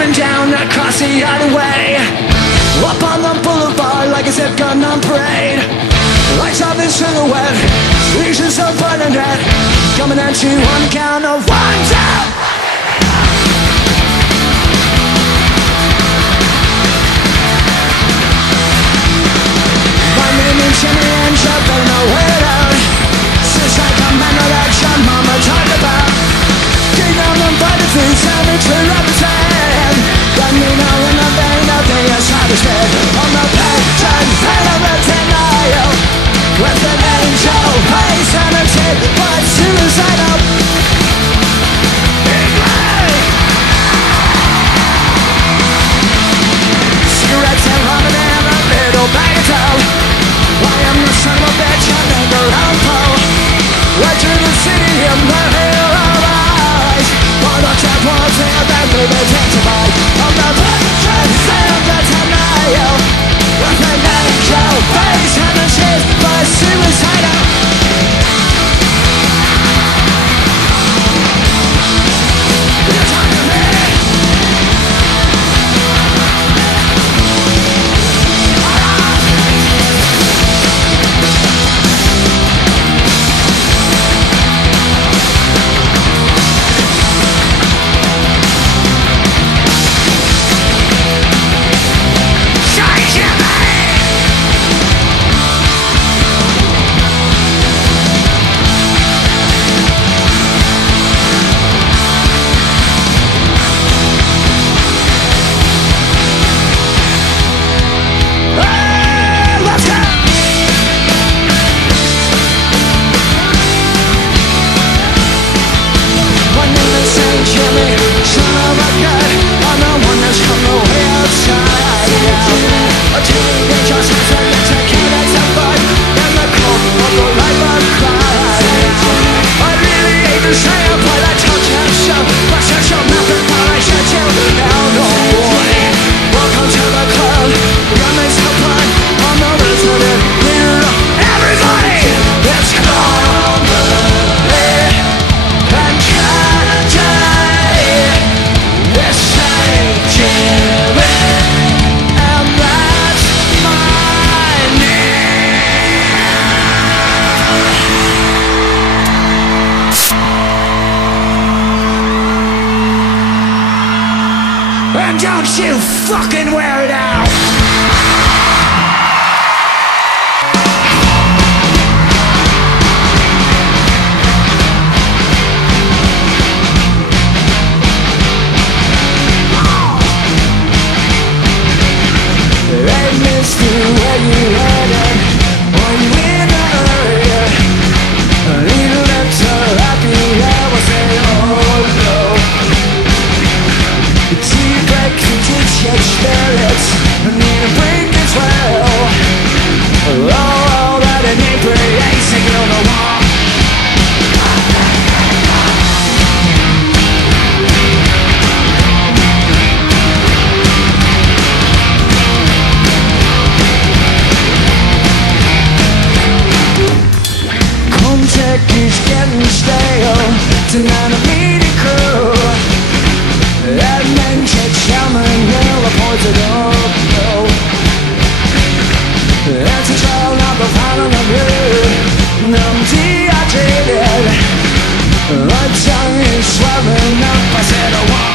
coming down across the highway, up on the boulevard like a zip gun on parade. Lights off in silhouette, streets are so burning red, coming at you on the count of 1, 2. Jimmy and Jeff, they know it out. Since I come out that your mama talked about, dig down and fight the things and it's to represent. Got me now in the vein of the establishment. On the page and head of the denial, with an angel face and a tip, but suicidal. Cigarettes and ramen and a little bag of dough. I am the son of a bitch, I never unfold. Right to the city in the hill of eyes. For the trap was there, then we will testify. On the vengeance of the denial, with an angel face and a shit by suicidal. You're talking to me. Don't you fucking wear it out! Hey, mister, where you headed? When you in a hurry, a little letter happy, I was saying, oh no. Your spirits need a break as well. Oh, that inebriating on the wall. Contact is getting stale. Tonight I'm meeting crew. That man said, shaman, hell, I pointed up, no. That's a trial, not the final of you. I'm dehydrated. My tongue is swelling up, I said, I want.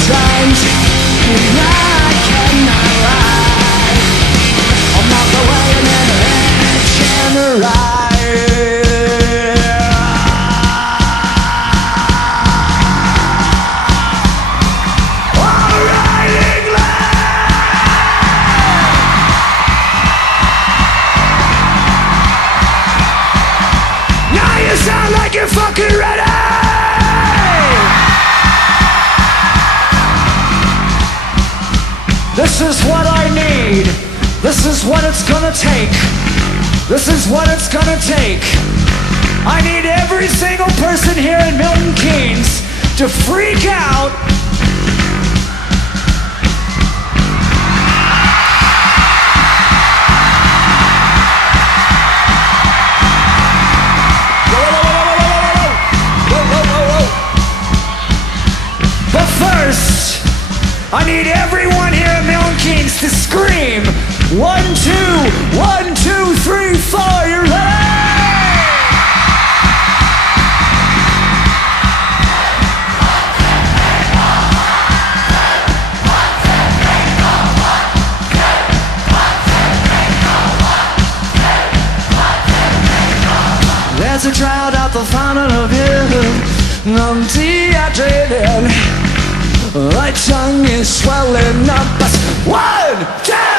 Times I cannot ride. I'm not the way an can ride. Alright, England! Now you sound like you're fucking ready! This is what I need. This is what it's gonna take. This is what it's gonna take. I need every single person here in Milton Keynes to freak out I need everyone here at Milton Keynes to scream. 1, 2, 1, 2, 3, 4, you're ready! There's a drought at the fountain of youth. I'm dehydrated. My tongue is swelling up. 1, 2